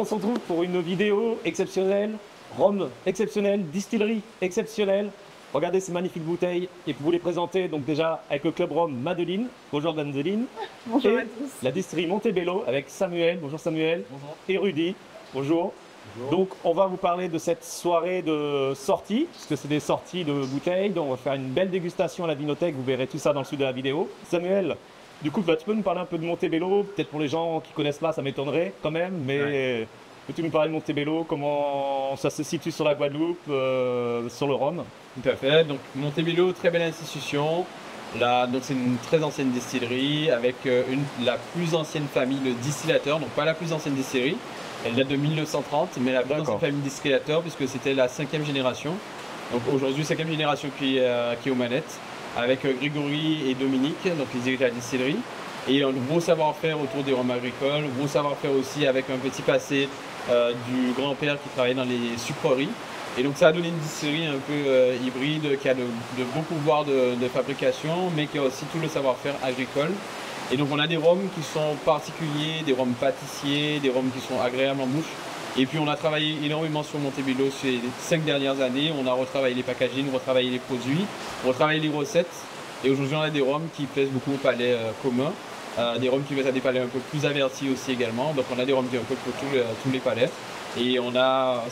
on se retrouve pour une vidéo exceptionnelle, rhum exceptionnel, distillerie exceptionnelle. Regardez ces magnifiques bouteilles et pour vous les présenter donc déjà avec le club rhum Madeleine. Bonjour Madeleine. Bonjour et à tous. La distillerie Montebello avec Samuel. Bonjour Samuel. Bonjour. Et Rudy. Bonjour. Bonjour. Donc on va vous parler de cette soirée de sortie, parce que c'est des sorties de bouteilles. Donc on va faire une belle dégustation à la Vinothèque. Vous verrez tout ça dans le sud de la vidéo. Samuel, du coup, tu peux nous parler un peu de Montebello? Peut-être pour les gens qui connaissent pas, ça m'étonnerait quand même, mais Ouais. peux-tu nous parler de Montebello? Comment ça se situe sur la Guadeloupe, sur le rhum? Tout à fait. Donc Montebello, très belle institution. Là, donc c'est une très ancienne distillerie avec la plus ancienne famille de distillateurs. Donc pas la plus ancienne distillerie. Elle date de 1930, mais la plus ancienne famille de distillateurs puisque c'était la 5e génération. Donc aujourd'hui 5e génération qui est aux manettes avec Grégory et Dominique, donc les dirigeants de la distillerie. Et un gros savoir-faire autour des rhums agricoles, un gros savoir-faire aussi avec un petit passé du grand-père qui travaillait dans les sucreries. Et donc ça a donné une distillerie un peu hybride qui a de bons pouvoirs de fabrication, mais qui a aussi tout le savoir-faire agricole. Et donc on a des rhums qui sont particuliers, des rhums pâtissiers, des rhums qui sont agréables en bouche. Et puis on a travaillé énormément sur Montebello ces 5 dernières années. On a retravaillé les packaging, retravaillé les produits, retravaillé les recettes. Et aujourd'hui on a des rhums qui plaisent beaucoup au palais commun. Des rhums qui plaisent à des palais un peu plus avertis aussi également. Donc on a des rhums qui un peu pour tous les palais. Et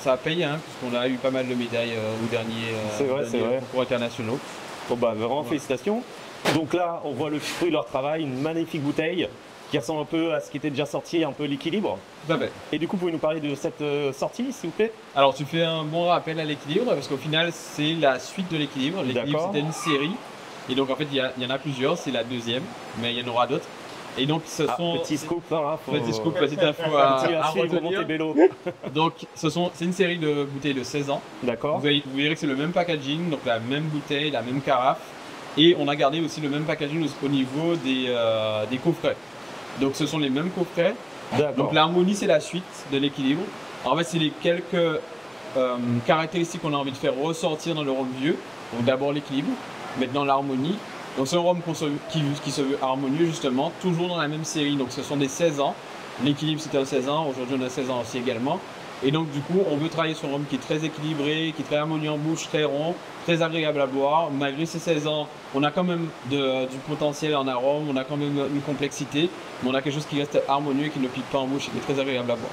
ça a payé, hein, puisqu'on a eu pas mal de médailles aux derniers concours internationaux. Bon bah vraiment félicitations. Donc là, on voit le fruit de leur travail, une magnifique bouteille qui ressemble un peu à ce qui était déjà sorti, un peu l'équilibre. Tout à fait. Et du coup, pouvez-nous parler de cette sortie, s'il vous plaît? Alors tu fais un bon rappel à l'équilibre, parce qu'au final c'est la suite de l'équilibre. L'équilibre c'était une série, et donc en fait il y en a plusieurs, c'est la 2e, mais il y en aura d'autres. Et donc ce sont... Petit scoop, hein, petit scoop, petite info à retenir. Montebello. Donc c'est une série de bouteilles de 16 ans. D'accord. Vous verrez que c'est le même packaging, donc la même bouteille, la même carafe. Et on a gardé aussi le même packaging au niveau des coffrets. Donc ce sont les mêmes coffrets. Donc l'harmonie c'est la suite de l'équilibre. En fait c'est les quelques caractéristiques qu'on a envie de faire ressortir dans le rhum vieux. Donc d'abord l'équilibre, maintenant l'harmonie. Donc c'est un rhum qui se veut harmonieux justement, toujours dans la même série. Donc ce sont des 16 ans. L'équilibre c'était un 16 ans, aujourd'hui on a 16 ans aussi également. Et donc du coup on veut travailler sur un rhum qui est très équilibré, qui est très harmonieux en bouche, très rond, très agréable à boire. Malgré ces 16 ans, on a quand même du potentiel en arôme, on a quand même une complexité, mais on a quelque chose qui reste harmonieux et qui ne pique pas en bouche et qui est très agréable à boire.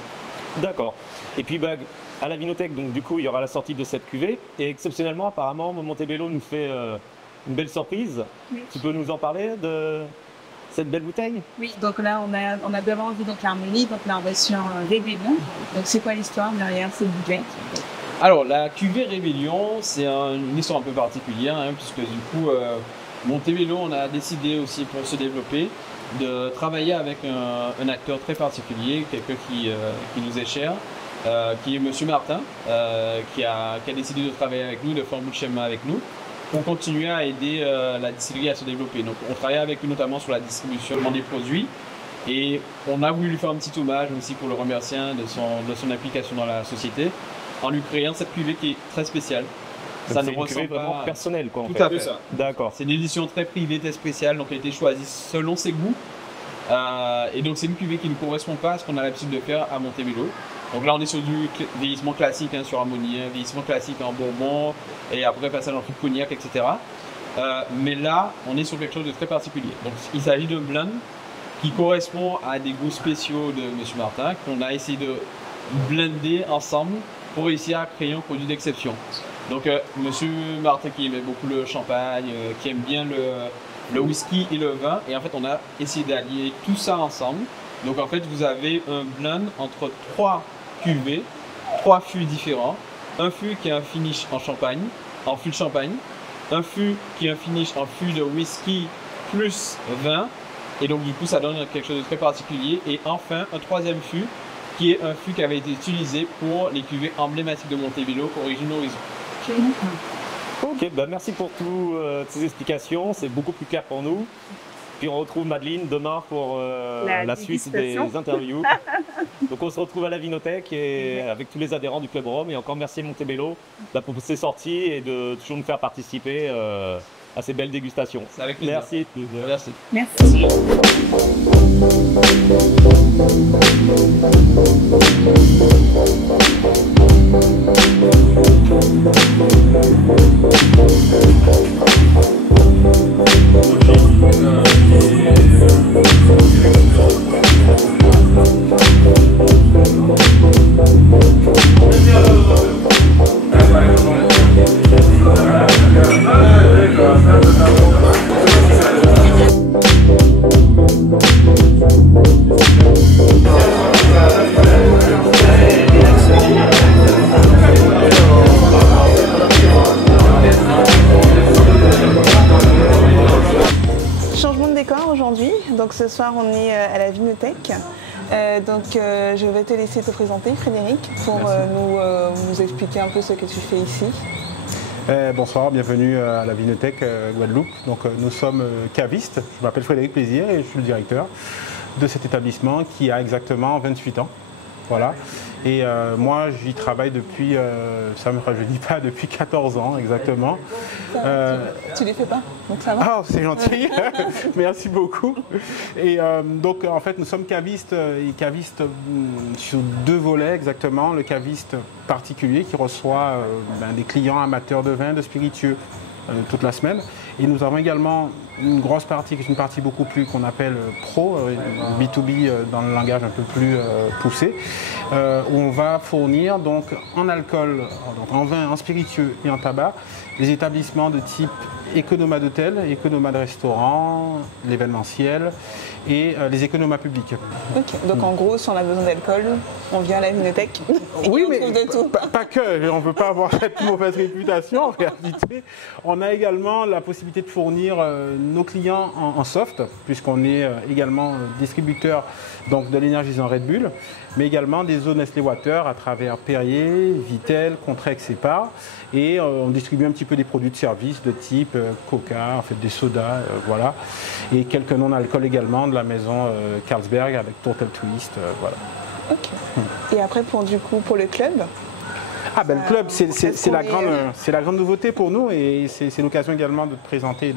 D'accord. Et puis à la Vinothèque, donc du coup il y aura la sortie de cette cuvée. Et exceptionnellement apparemment Montebello nous fait une belle surprise. Oui. Tu peux nous en parler de cette belle bouteille? Oui, donc là, on a bien vendu donc l'harmonie, donc la version Rébellion. Donc c'est quoi l'histoire derrière cette bouteille? Alors la cuvée Rébellion, c'est une histoire un peu particulière, hein, puisque du coup, Montebello, on a décidé aussi pour se développer de travailler avec un acteur très particulier, quelqu'un qui nous est cher, qui est Monsieur Martin, qui a décidé de travailler avec nous, de faire un bout de chemin avec nous, pour continuer à aider la distillerie à se développer. Donc on travaille avec lui notamment sur la distribution des produits et on a voulu lui faire un petit hommage aussi pour le remercier de son implication dans la société en lui créant cette cuvée qui est très spéciale. Ça ne ressemble vraiment personnel quoi. Tout à fait. D'accord. C'est une édition très privée, très spéciale, donc elle a été choisie selon ses goûts. Et donc c'est une cuvée qui ne correspond pas à ce qu'on a l'habitude de faire à Montebello. Donc là on est sur du vieillissement classique, hein, sur harmonie, vieillissement classique en bourbon et après passage en cognac, etc. Mais là on est sur quelque chose de très particulier. Donc il s'agit d'un blend qui correspond à des goûts spéciaux de Monsieur Martin qu'on a essayé de blender ensemble pour réussir à créer un produit d'exception. Donc Monsieur Martin qui aimait beaucoup le champagne, qui aime bien le whisky et le vin, et en fait on a essayé d'allier tout ça ensemble. Donc en fait vous avez un blend entre 3 cuvées, 3 fûts différents. Un fût qui a un finish en champagne, en fût de champagne. Un fût qui a un finish en fût de whisky plus vin. Et donc du coup ça donne quelque chose de très particulier. Et enfin un 3e fût qui est un fût qui avait été utilisé pour les cuvées emblématiques de Montebello, Origine Horizon. Ok, merci pour toutes ces explications, c'est beaucoup plus clair pour nous. Puis on retrouve Madeleine demain pour la suite des interviews. Donc on se retrouve à la Vinothèque et avec tous les adhérents du Club Rhum. Et encore merci Montebello pour ces sorties et de toujours nous faire participer à ces belles dégustations. Avec plaisir. Merci. Merci. Merci. soir, on est à la Vinothèque. Je vais te laisser te présenter, Frédéric, pour nous expliquer un peu ce que tu fais ici. Bonsoir, bienvenue à la Vinothèque Guadeloupe. Donc, nous sommes cavistes. Je m'appelle Frédéric Plaisir et je suis le directeur de cet établissement qui a exactement 28 ans. Voilà. Et moi, j'y travaille depuis, ça ne me rajeunit pas, depuis 14 ans exactement. Tu ne les fais pas, donc ça va. Ah, c'est gentil, merci beaucoup. Et donc, en fait, nous sommes cavistes et cavistes sur 2 volets exactement. Le caviste particulier qui reçoit des clients amateurs de vin, de spiritueux toute la semaine. Et nous avons également une grosse partie, qui est une partie beaucoup plus qu'on appelle pro, B2B dans le langage un peu plus poussé, où on va fournir donc en alcool, donc en vin, en spiritueux et en tabac, les établissements de type économat d'hôtel, économat de restaurant, l'événementiel et les économas publics. Ok, donc en gros, si on a besoin d'alcool, on vient à la Vinothèque. Oui, mais pas que, on ne veut pas avoir cette mauvaise réputation en réalité. On a également la possibilité de fournir nos clients en soft, puisqu'on est également distributeur donc, de l'énergisant Red Bull, mais également des eaux Nestlé Water à travers Perrier, Vittel, Contrex et Par. Et on distribue un petit peu des produits de service de type Coca, en fait des sodas, voilà. Et quelques non-alcool également de la maison Carlsberg avec Total Twist, voilà. Ok. Et après, pour le club, ah ben le club, c'est la grande nouveauté pour nous et c'est l'occasion également de te présenter,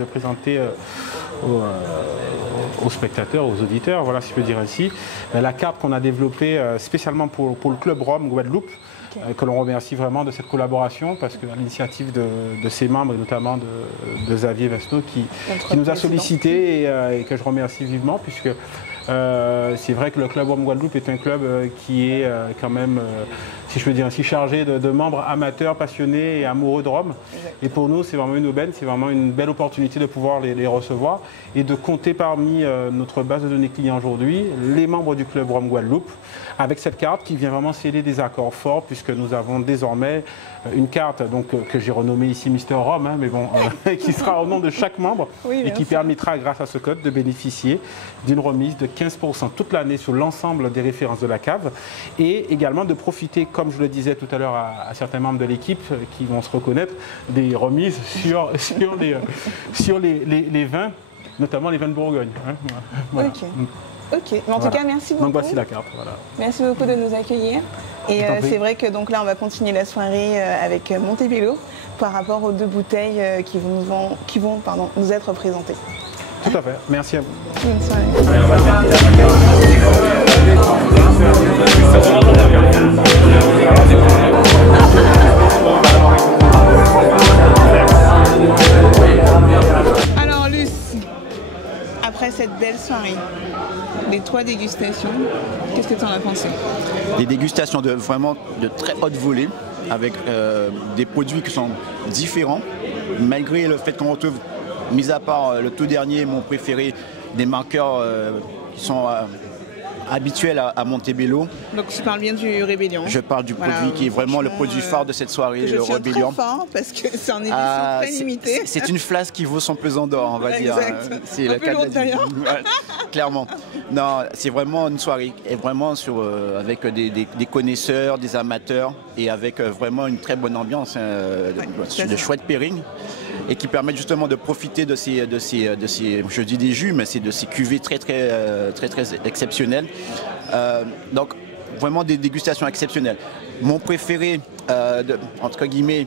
aux spectateurs, aux auditeurs, voilà si je peux dire ainsi, la carte qu'on a développée spécialement pour le club Rome Guadeloupe, que l'on remercie vraiment de cette collaboration parce que l'initiative de ses membres et notamment de Xavier Vesno qui nous a sollicité et que je remercie vivement puisque c'est vrai que le club Rome Guadeloupe est un club qui est quand même, si je peux dire ainsi, chargé de membres amateurs, passionnés et amoureux de Rome. Et pour nous, c'est vraiment une aubaine, c'est vraiment une belle opportunité de pouvoir les recevoir et de compter parmi notre base de données clients aujourd'hui les membres du club Rome Guadeloupe avec cette carte qui vient vraiment sceller des accords forts puisque nous avons désormais une carte donc, que j'ai renommée ici Mister Rome, hein, mais bon, qui sera au nom de chaque membre et qui permettra grâce à ce code de bénéficier d'une remise de 15% toute l'année sur l'ensemble des références de la cave et également de profiter, comme je le disais tout à l'heure à certains membres de l'équipe qui vont se reconnaître, des remises sur les vins, notamment les vins de Bourgogne. Hein, voilà. Ok, mais en tout cas, merci beaucoup. Donc voici la carte. Voilà. Merci beaucoup de nous accueillir. Et c'est vrai que donc là, on va continuer la soirée avec Montebello par rapport aux 2 bouteilles qui vont nous être présentées. Tout à fait. Merci à vous. Bonne soirée. Alors Luce, après cette belle soirée, les 3 dégustations, qu'est-ce que tu en as pensé? Des dégustations vraiment de très haute volée, avec des produits qui sont différents, malgré le fait qu'on retrouve, mis à part le tout dernier, mon préféré, des marqueurs qui sont habituel à Montebello. Donc tu parles bien du Rébellion. Je parle du produit qui est vraiment le produit phare de cette soirée, le Rébellion. Très fort parce que c'est en édition très limitée. C'est une flasque qui vaut son pesant d'or, on va dire. C'est le cas d'ailleurs. Clairement. Non, c'est vraiment une soirée et vraiment avec des connaisseurs, des amateurs et avec vraiment une très bonne ambiance, de chouettes pairing. Et qui permettent justement de profiter de ces je dis des jus, mais c'est de ces cuvées très exceptionnelles. Donc vraiment des dégustations exceptionnelles. Mon préféré, entre guillemets,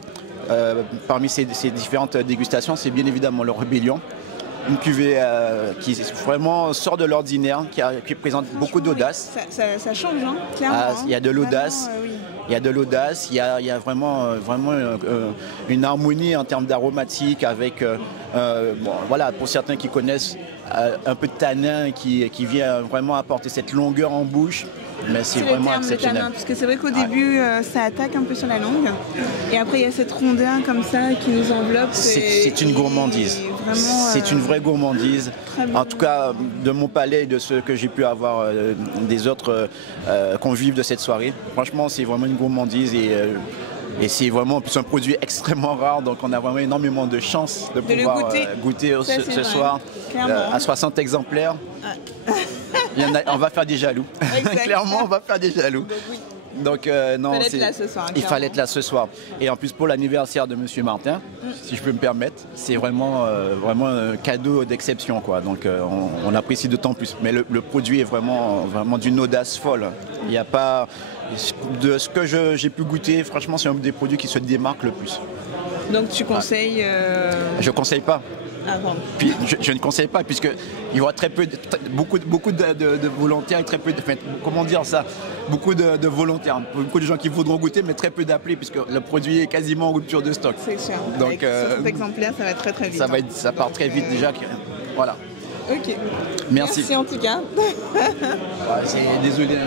parmi ces différentes dégustations, c'est bien évidemment le Rébellion. Une cuvée qui vraiment sort de l'ordinaire, qui présente beaucoup d'audace. Ça change, hein, clairement. Il y a de l'audace. Oui. Il y a de l'audace, il y a vraiment une harmonie en termes d'aromatique avec, voilà, pour certains qui connaissent, un peu de tanin qui vient vraiment apporter cette longueur en bouche. Mais c'est vraiment exceptionnel. Tanin, parce que c'est vrai qu'au début, ça attaque un peu sur la langue. Et après, il y a cette rondeur comme ça qui nous enveloppe. C'est une gourmandise. C'est une vraie gourmandise. En tout cas, de mon palais et de ce que j'ai pu avoir des autres convives de cette soirée. Franchement, c'est vraiment une gourmandise et Et c'est vraiment un produit extrêmement rare, donc on a vraiment énormément de chance de pouvoir goûter ce soir à 60 exemplaires. On va faire des jaloux. Clairement, on va faire des jaloux. Donc non, il fallait être là ce soir. Et en plus pour l'anniversaire de Monsieur Martin, si je peux me permettre, c'est vraiment un cadeau d'exception, quoi. Donc on apprécie d'autant plus. Mais le produit est vraiment d'une audace folle. Il n'y a pas de ce que j'ai pu goûter. Franchement, c'est un des produits qui se démarque le plus. Donc tu conseilles Je conseille pas. Ah, bon. Puis, je ne conseille pas, puisqu'il y aura beaucoup de volontaires et très peu comment dire ça, beaucoup de volontaires, beaucoup de gens qui voudront goûter, mais très peu d'appelés, puisque le produit est quasiment en rupture de stock. C'est sûr. Donc, avec 60 exemplaires, ça va très très vite. Ça part très vite déjà. Voilà. Ok. Merci en tout cas. Désolé.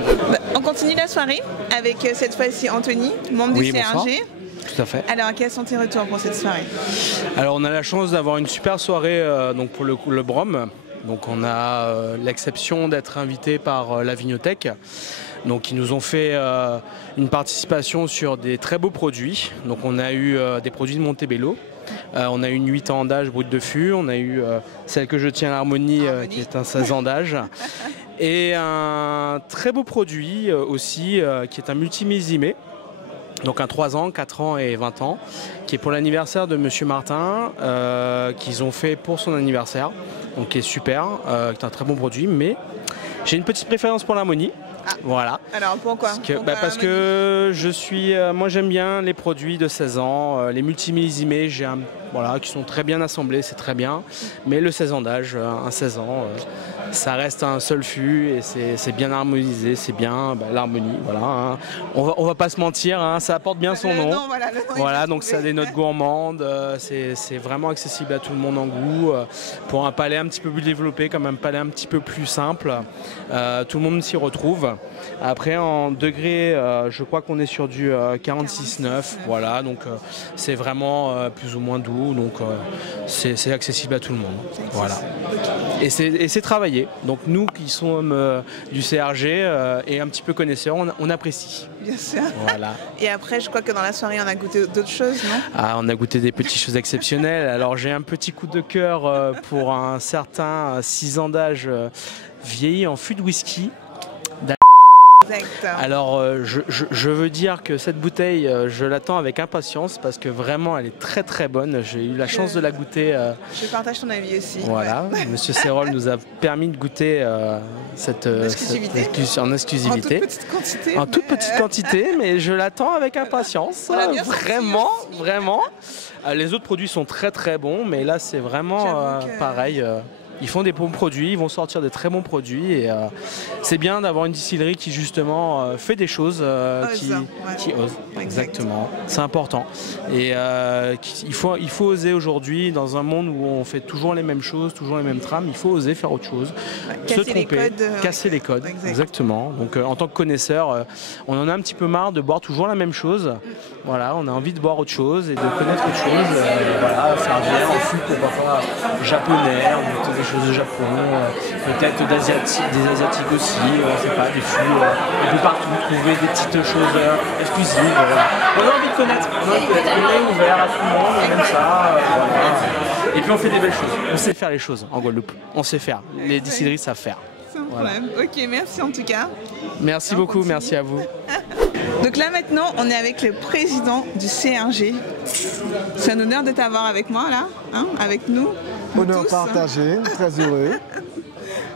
On continue la soirée avec cette fois-ci Anthony, membre du CRG. Bonsoir. Tout à fait. Alors, quels sont tes retours pour cette soirée? Alors, on a la chance d'avoir une super soirée donc pour le Brom. Donc, on a l'exception d'être invité par la Vignothèque. Donc, ils nous ont fait une participation sur des très beaux produits. Donc, on a eu des produits de Montebello. On a eu une 8 ans d'âge brut de fût. On a eu celle que je tiens à l'Harmonie qui est un 16 ans d'âge. Et un très beau produit aussi qui est un multimillésimé. Donc un 3 ans, 4 ans et 20 ans, qui est pour l'anniversaire de Monsieur Martin, qu'ils ont fait pour son anniversaire, donc qui est super, qui est un très bon produit, mais j'ai une petite préférence pour l'Harmonie. Ah. Voilà. Alors pourquoi? Parce que moi j'aime bien les produits de 16 ans, les multimillésimés, qui sont très bien assemblés, c'est très bien, mais le 16 ans d'âge, un 16 ans, ça reste un seul fût et c'est bien harmonisé, c'est bien l'harmonie, voilà. Hein. On va pas se mentir, hein, ça apporte bien son nom. Voilà, donc ça a des notes gourmandes, c'est vraiment accessible à tout le monde en goût. Pour un palais un petit peu plus développé, comme un palais un petit peu plus simple, tout le monde s'y retrouve. Après en degré, je crois qu'on est sur du 46,9, voilà, donc c'est vraiment plus ou moins doux, donc c'est accessible à tout le monde. Voilà. Et c'est travaillé. Donc nous qui sommes du CRG et un petit peu connaisseurs, on apprécie. Bien sûr. Voilà. Et après, je crois que dans la soirée, on a goûté d'autres choses, non? Ah, on a goûté des petites choses exceptionnelles. Alors j'ai un petit coup de cœur pour un certain 6 ans d'âge vieilli en fût de whisky. Exact. Alors je veux dire que cette bouteille, je l'attends avec impatience parce que vraiment elle est très très bonne. J'ai eu la chance de la goûter. Je partage ton avis aussi. Voilà, ouais. Monsieur Serol nous a permis de goûter cette en exclusivité. En toute petite quantité. En toute petite quantité, mais je l'attends avec impatience. Vraiment, vraiment. Les autres produits sont très très bons, mais là c'est vraiment pareil. Ils font des bons produits, ils vont sortir des très bons produits et c'est bien d'avoir une distillerie qui justement fait des choses qui ose. Exactement, c'est important. Et il faut oser aujourd'hui dans un monde où on fait toujours les mêmes choses, toujours les mêmes trames, il faut oser faire autre chose, se tromper, casser les codes. Exactement. Donc en tant que connaisseur, on en a un petit peu marre de boire toujours la même chose. Voilà, on a envie de boire autre chose et de connaître autre chose. Voilà, faire bien en fût pour parfois japonais, des choses de Japon, peut-être des asiatiques aussi, on sait pas, des fûts, un peu partout, trouver des petites choses exclusives. On a envie de connaître, on a envie d'être ouvert à tout le monde, on aime ça. Voilà. Et puis on fait des belles choses, on sait faire les choses en Guadeloupe, on sait faire, les distilleries savent faire. Sans problème. Ok, merci en tout cas. Merci beaucoup, merci à vous. Donc là maintenant, on est avec le président du CRG. C'est un honneur de t'avoir avec moi là, hein, avec nous. Honneur partagé, très heureux.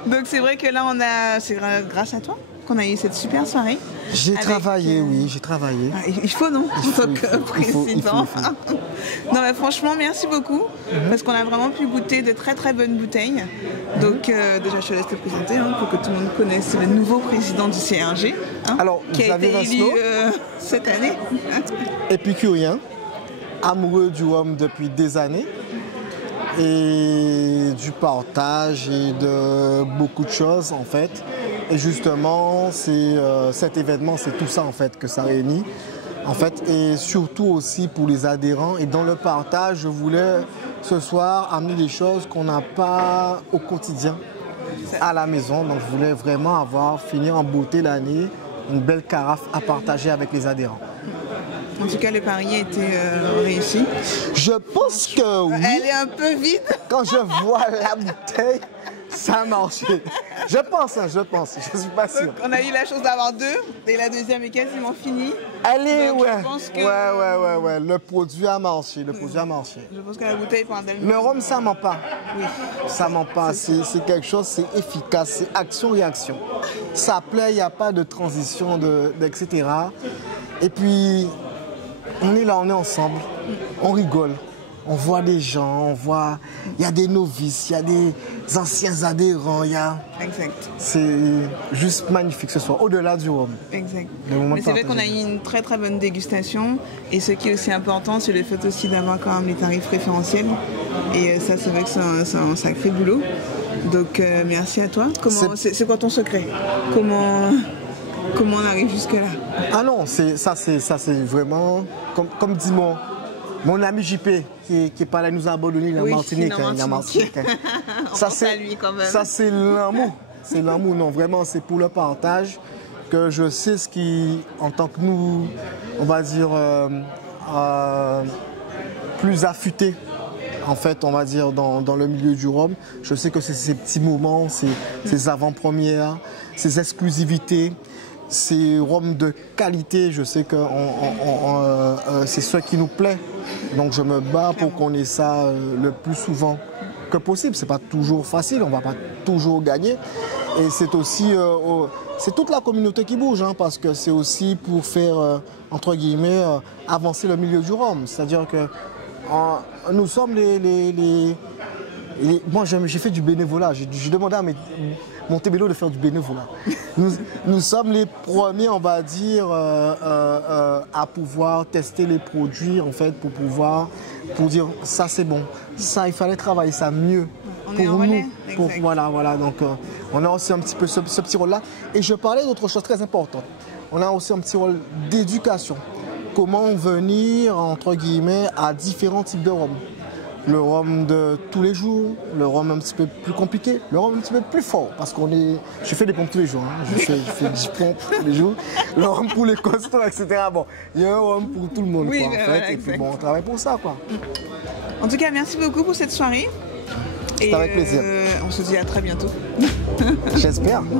Donc c'est vrai que là, c'est grâce à toi qu'on a eu cette super soirée. J'ai travaillé, oui, j'ai travaillé. Il faut, non? En tant que président. Non, mais franchement, merci beaucoup. Parce qu'on a vraiment pu goûter de très très bonnes bouteilles. Donc déjà, je te laisse te présenter pour que tout le monde connaisse le nouveau président du CRG. Alors, qui a été élu cette année. Épicurien, amoureux du rhum depuis des années. Et du partage et de beaucoup de choses en fait. Et justement, cet événement, c'est tout ça en fait que ça réunit. En fait, et surtout aussi pour les adhérents. Et dans le partage, je voulais ce soir amener des choses qu'on n'a pas au quotidien à la maison. Donc je voulais vraiment finir en beauté l'année, une belle carafe à partager avec les adhérents. En tout cas, le pari a été réussi. Je pense que oui. Elle est un peu vide. Quand je vois la bouteille, ça a marché. Je pense, je suis pas sûr. Donc, on a eu la chance d'avoir 2 et la deuxième est quasiment finie. Allez, Donc, ouais. Je pense que... Ouais. Le produit a marché, Je pense que la bouteille pour un tel... Le rhum, ça ment pas. Oui. Ça ment pas. C'est quelque chose, c'est efficace, c'est action-réaction. Ça plaît, il n'y a pas de transition, etc. Et puis, on est là, on est ensemble, on rigole. On voit des gens, il y a des novices, il y a des anciens adhérents, Exact. C'est juste magnifique ce soir, au-delà du rhum. Exact. Mais c'est vrai qu'on a eu une très très bonne dégustation et ce qui est aussi important, c'est le fait aussi d'avoir quand même les tarifs préférentiels et ça c'est vrai que c'est un sacré boulot. Donc merci à toi. C'est quoi ton secret? Comment on arrive jusque-là? Ah non, ça c'est vraiment, comme dit mon ami JP, qui est pas là, nous a abandonné, il est en Martinique. Ça, c'est l'amour. C'est l'amour, non, vraiment, c'est pour le partage que je sais ce qui, en tant que nous, on va dire, plus affûtés, en fait, on va dire, dans le milieu du rhum. Je sais que c'est ces petits moments, ces avant-premières, ces exclusivités, ces rhums de qualité, je sais que c'est ce qui nous plaît. Donc je me bats pour qu'on ait ça le plus souvent que possible. C'est pas toujours facile, on va pas toujours gagner. Et c'est aussi, c'est toute la communauté qui bouge, hein, parce que c'est aussi pour faire, entre guillemets, avancer le milieu du rhum. C'est-à-dire que nous sommes moi j'ai fait du bénévolat, j'ai demandé à Montebello de faire du bénévolat. Nous sommes les premiers, on va dire, à pouvoir tester les produits, en fait, pour dire ça c'est bon, ça il fallait travailler ça mieux pour nous. Voilà, donc on a aussi un petit peu ce petit rôle-là. Et je parlais d'autre chose très importante. On a aussi un petit rôle d'éducation. Comment venir, entre guillemets, à différents types de rhum. Le rhum de tous les jours, le rhum un petit peu plus compliqué, le rhum un petit peu plus fort, parce je fais des pompes tous les jours, hein. je fais 10 pompes tous les jours, le rhum pour les costauds, etc. Bon, il y a un rhum pour tout le monde, oui, quoi, en fait, voilà, et puis bon, on travaille pour ça, quoi. En tout cas, merci beaucoup pour cette soirée. C'est avec plaisir. On se dit à très bientôt. J'espère. Oui.